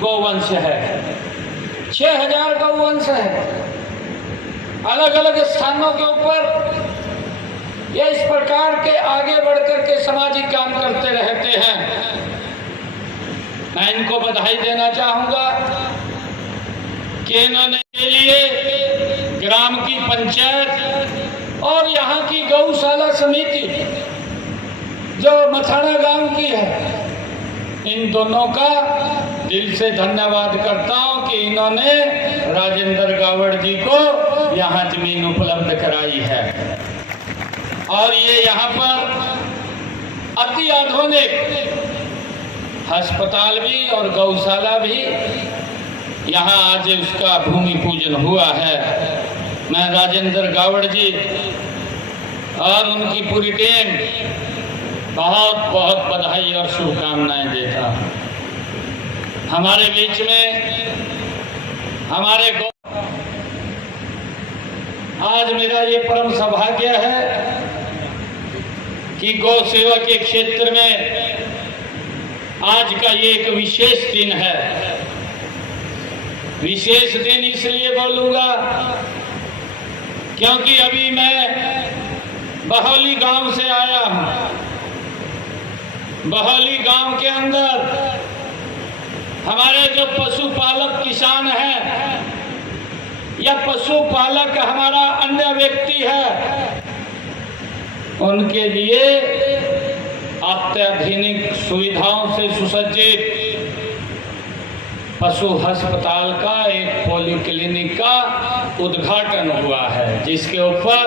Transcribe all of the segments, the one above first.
गौवंश है, 6000 गौवंश है। अलग अलग स्थानों के ऊपर ये इस प्रकार के आगे बढ़कर के सामाजिक काम करते रहते हैं। मैं इनको बधाई देना चाहूंगा कि इन्होंने के लिए ग्राम की पंचायत और यहाँ की गौशाला समिति जो मथाना गांव की है, इन दोनों का दिल से धन्यवाद करता हूं कि इन्होंने राजेंद्र गावड़ जी को यहाँ जमीन उपलब्ध कराई है। और ये यहाँ पर अति आधुनिक अस्पताल भी और गौशाला भी यहाँ आज उसका भूमि पूजन हुआ है। मैं राजेंद्र गावड़ जी और उनकी पूरी टीम बहुत बहुत बधाई और शुभकामनाएं देता हूं। हमारे बीच में हमारे आज मेरा ये परम सौभाग्य है कि गौ सेवा के क्षेत्र में आज का ये एक विशेष दिन है। विशेष दिन इसलिए बोलूंगा क्योंकि अभी मैं बहौली गांव से आया हूं। बहौली गांव के अंदर हमारे जो पशुपालक किसान हैं या पशुपालक हमारा अन्य व्यक्ति है, उनके लिए अत्याधुनिक सुविधाओं से सुसज्जित पशु अस्पताल का एक पॉलीक्लिनिक का उद्घाटन हुआ है, जिसके ऊपर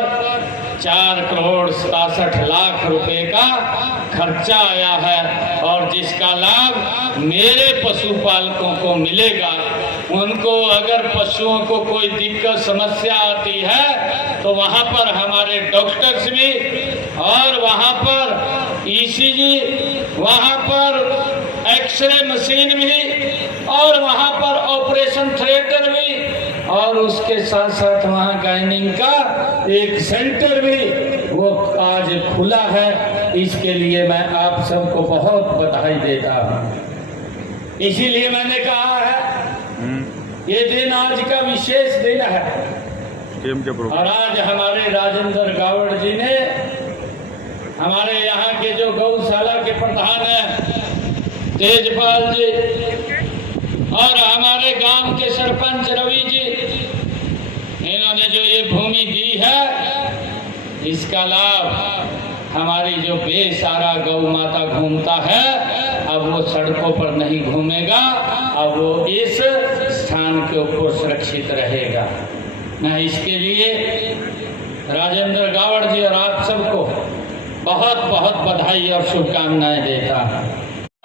4,67,00,000 रुपए का खर्चा आया है और जिसका लाभ मेरे पशुपालकों को मिलेगा। उनको अगर पशुओं को कोई दिक्कत समस्या आती है तो वहाँ पर हमारे डॉक्टर्स भी और वहाँ पर ईसीजी, वहाँ पर एक्सरे मशीन भी और वहाँ पर ऑपरेशन थिएटर भी और उसके साथ साथ वहाँ गायनिंग का एक सेंटर भी वो आज खुला है। इसके लिए मैं आप सबको बहुत बधाई देता हूँ। इसीलिए मैंने कहा है ये दिन आज का विशेष दिन है और आज हमारे राजेंद्र गावड़ जी ने हमारे यहाँ के जो गौशाला के प्रधान हैं तेजपाल जी और हमारे गांव के सरपंच रवि जी, इन्होंने जो ये भूमि दी है इसका लाभ हमारी जो बेसहारा गौ माता घूमता है अब वो सड़कों पर नहीं घूमेगा, अब वो इस स्थान के ऊपर सुरक्षित रहेगा। मैं इसके लिए राजेंद्र गावड़ जी और आप सबको बहुत बहुत बधाई और शुभकामनाएं देता हूं।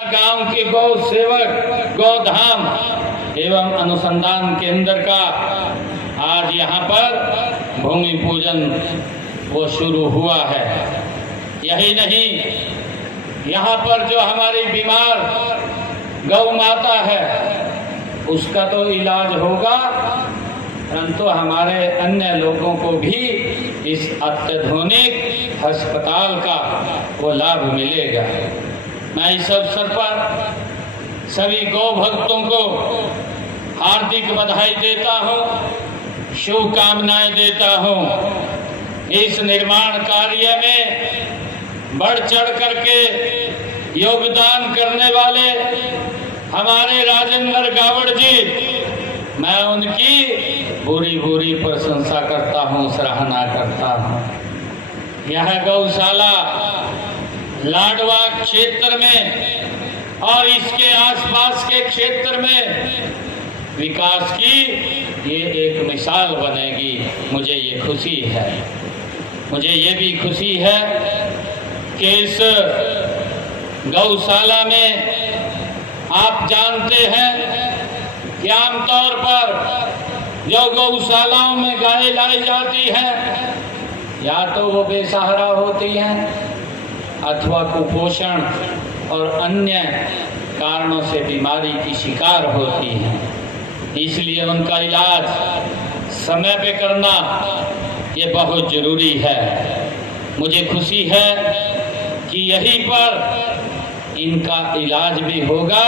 गांव के गौ सेवक गौधाम एवं अनुसंधान केंद्र का आज यहाँ पर भूमि पूजन वो शुरू हुआ है। यही नहीं, यहाँ पर जो हमारी बीमार गौ माता है उसका तो इलाज होगा, परंतु हमारे अन्य लोगों को भी इस अत्याधुनिक अस्पताल का वो लाभ मिलेगा। मैं इस अवसर पर सभी गौ भक्तों को हार्दिक बधाई देता हूँ, शुभकामनाएं देता हूँ। इस निर्माण कार्य में बढ़ चढ़ करके योगदान करने वाले हमारे राजेंद्र गावड़ जी, मैं उनकी बुरी बुरी प्रशंसा करता हूँ, सराहना करता हूँ। यह गौशाला लाडवा क्षेत्र में और इसके आसपास के क्षेत्र में विकास की ये एक मिसाल बनेगी। मुझे ये खुशी है। मुझे ये भी खुशी है कि इस गौशाला में आप जानते हैं कि आमतौर पर जो गौशालाओं में गाय लाई जाती हैं या तो वो बेसहारा होती हैं अथवा कुपोषण और अन्य कारणों से बीमारी की शिकार होती हैं। इसलिए उनका इलाज समय पे करना ये बहुत जरूरी है। मुझे खुशी है कि यहीं पर इनका इलाज भी होगा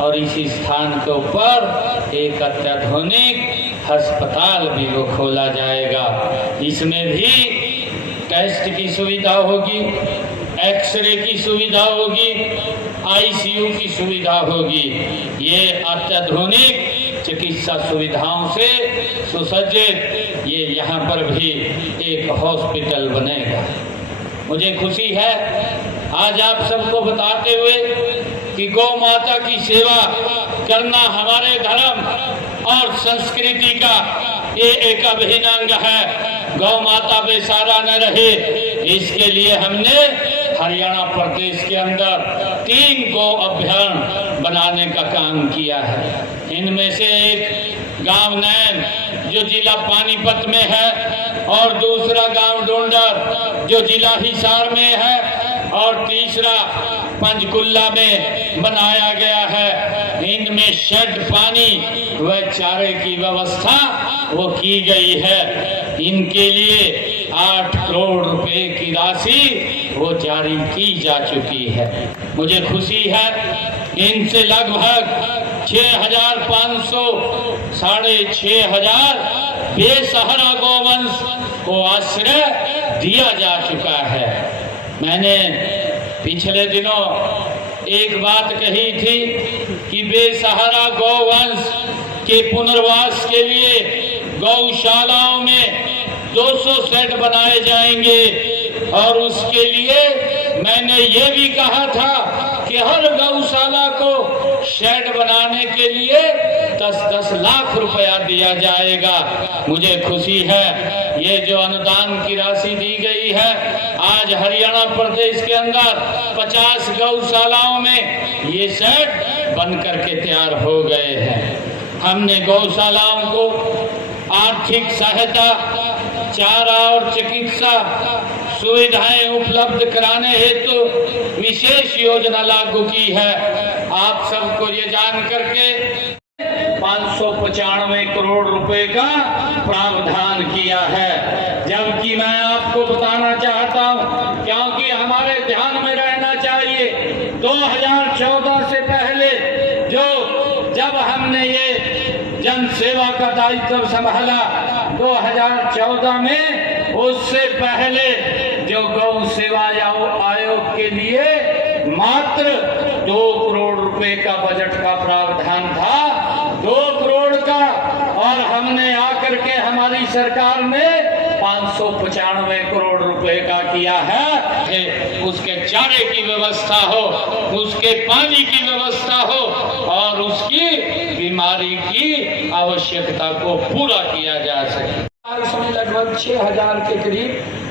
और इसी स्थान के ऊपर एक अत्याधुनिक अस्पताल भी वो खोला जाएगा। इसमें भी टेस्ट की सुविधा होगी, एक्सरे की सुविधा होगी, आईसीयू की सुविधा होगी। ये अत्याधुनिक चिकित्सा सुविधाओं से सुसज्जित ये यहाँ पर भी एक हॉस्पिटल बनेगा। मुझे खुशी है आज आप सबको बताते हुए कि गौ माता की सेवा करना हमारे धर्म और संस्कृति का ये एक अभिन्न अंग है। गौ माता बेसहारा न रहे, इसके लिए हमने हरियाणा प्रदेश के अंदर 3 गौ अभयारण्य बनाने का काम किया है। इनमें से एक गांव नैन जो जिला पानीपत में है, और दूसरा गांव डोंडर जो जिला हिसार में है, और तीसरा पंचकुला में बनाया गया है। इनमें शेड, पानी व चारे की व्यवस्था वो की गई है। इनके लिए 8 करोड़ रुपए की राशि वो जारी की जा चुकी है। मुझे खुशी है इनसे लगभग 6,500 6,500 बेसहारा गौवंश को आश्रय दिया जा चुका है। मैंने पिछले दिनों एक बात कही थी कि बेसहारा गौवंश के पुनर्वास के लिए गौशालाओं में 200 शेड बनाए जाएंगे, और उसके लिए मैंने ये भी कहा था कि हर गौशाला को शेड बनाने के लिए 10-10 लाख रुपया दिया जाएगा। मुझे खुशी है ये जो अनुदान की राशि दी गई है, आज हरियाणा प्रदेश के अंदर 50 गौशालाओं में ये शेड बन करके तैयार हो गए हैं। हमने गौशालाओं को आर्थिक सहायता, चारा और चिकित्सा सुविधाएं उपलब्ध कराने हेतु विशेष योजना लागू की है। आप सबको ये जान करके 595 करोड़ रुपए का प्रावधान किया है। जबकि मैं आपको बताना चाहता हूं, क्योंकि हमारे ध्यान में रहना चाहिए 2014 से पहले जब हमने ये जन सेवा का दायित्व संभाला 2014 में, उससे पहले जो गौ सेवा आयोग के लिए मात्र 2 करोड़ रुपए का बजट का प्रावधान था, 2 करोड़ का, और हमने आकर के हमारी सरकार ने 595 करोड़ रुपए का किया है। उसके चारे की व्यवस्था हो, उसके पानी की व्यवस्था हो, और उसकी बीमारी की आवश्यकता को पूरा किया जा सके। लगभग 6,000 के करीब